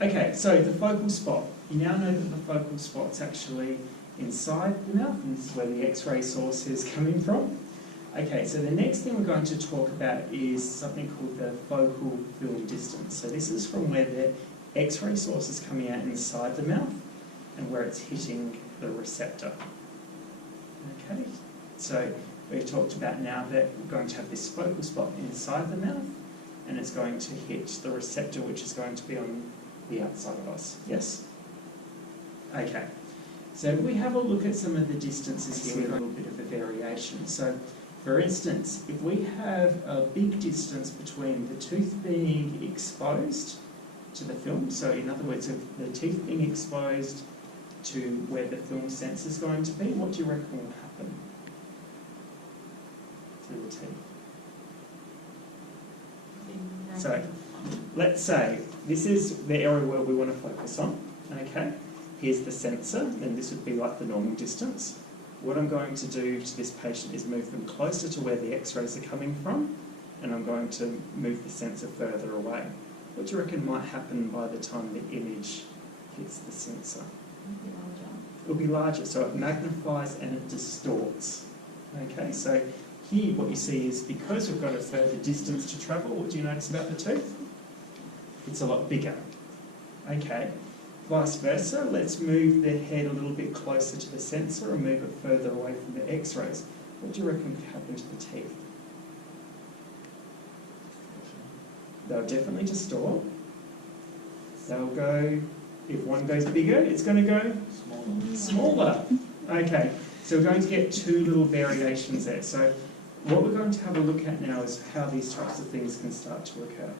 Okay, so the focal spot. You now know that the focal spot's actually inside the mouth, and this is where the X-ray source is coming from. Okay, so the next thing we're going to talk about is something called the focal film distance. So this is from where the X-ray source is coming out inside the mouth and where it's hitting the receptor. Okay, so we've talked about now that we're going to have this focal spot inside the mouth and it's going to hit the receptor, which is going to be on the outside of us. Yes? Okay. So if we have a look at some of the distances here, we have a little bit of a variation. So, for instance, if we have a big distance between the tooth being exposed to the film, so in other words, if the teeth being exposed to where the film sensor is going to be, what do you reckon will happen to the teeth? So, let's say this is the area where we want to focus on, okay? Here's the sensor, and this would be like the normal distance. What I'm going to do to this patient is move them closer to where the X-rays are coming from, and I'm going to move the sensor further away. What do you reckon might happen by the time the image hits the sensor? It'll be larger, so it magnifies and it distorts. Okay, so here what you see is because we've got a further distance to travel, what do you notice about the tooth? It's a lot bigger. Okay. Vice versa, let's move the head a little bit closer to the sensor and move it further away from the X-rays. What do you reckon could happen to the teeth? They'll definitely distort. They'll go, if one goes bigger, it's going to go smaller. Okay, so we're going to get two little variations there. So what we're going to have a look at now is how these types of things can start to occur.